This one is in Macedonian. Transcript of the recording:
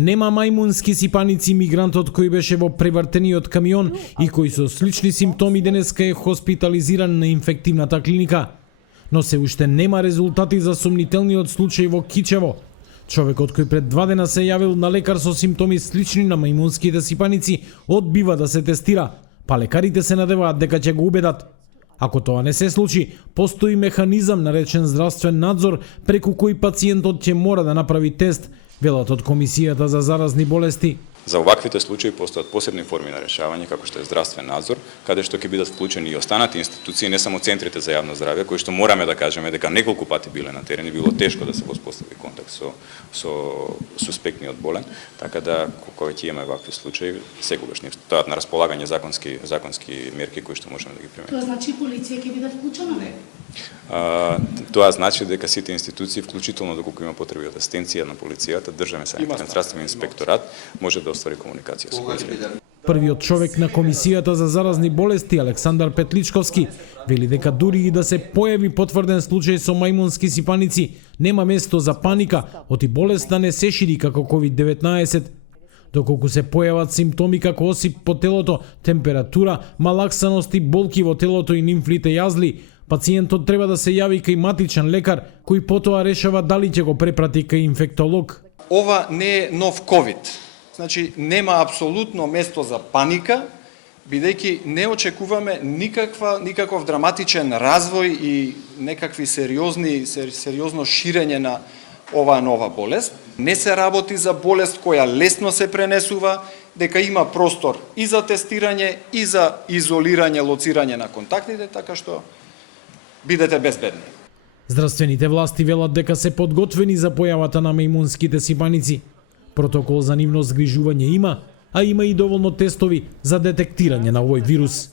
Нема мајмунски сипаници мигрантот кој беше во превртениот камион и кој со слични симптоми денеска е хоспитализиран на инфективната клиника. Но се уште нема резултати за сомнителниот случај во Кичево. Човекот кој пред 2 дена се јавил на лекар со симптоми слични на мајмунските сипаници одбива да се тестира, па лекарите се надеваат дека ќе го убедат. Ако тоа не се случи, постои механизам наречен здравствен надзор преку кој пациентот ќе мора да направи тест, велат од Комисијата за заразни болести. За оваквите случаи постојат посебни форми на решавање, како што е здравствен надзор, каде што ќе бидат вклучени и останати институции, не само центрите за јавно здравје, кои што мораме да кажеме дека неколку пати биле на терен и било тешко да се воспостави контакт со суспектниот болен, така да кога ќе имаме вакви случаи, секогаш ни стојат на располагање законски мерки кои што можеме да ги примениме. Тоа значи полиција ќе биде вклучена? Тоа значи дека сите институции, вклучително доколку има потреби од асистенција на полицијата, државен санитарен здравствен инспекторат, може да оствари комуникација со полицијата. Првиот човек на Комисијата за заразни болести, Александар Петличковски, вели дека дури и да се појави потврден случај со мајмунски сипаници, нема место за паника, оти болеста не се шири како COVID-19. Доколку се појават симптоми како осип по телото, температура, малаксаност и болки во телото и нимфлите јазли, пациентот треба да се јави кај матичен лекар, кој потоа решава дали ќе го препрати кај инфектолог. Ова не е нов ковид. Значи, нема апсолутно место за паника, бидејќи не очекуваме никаков драматичен развој и некакви сериозно ширење на оваа нова болест. Не се работи за болест која лесно се пренесува, дека има простор и за тестирање, и за изолирање, лоцирање на контактите, така што бидете безбедни. Здравствените власти велат дека се подготвени за појавата на мајмунските сипаници. Протокол за нивно згрижување има, а има и доволно тестови за детектирање на овој вирус.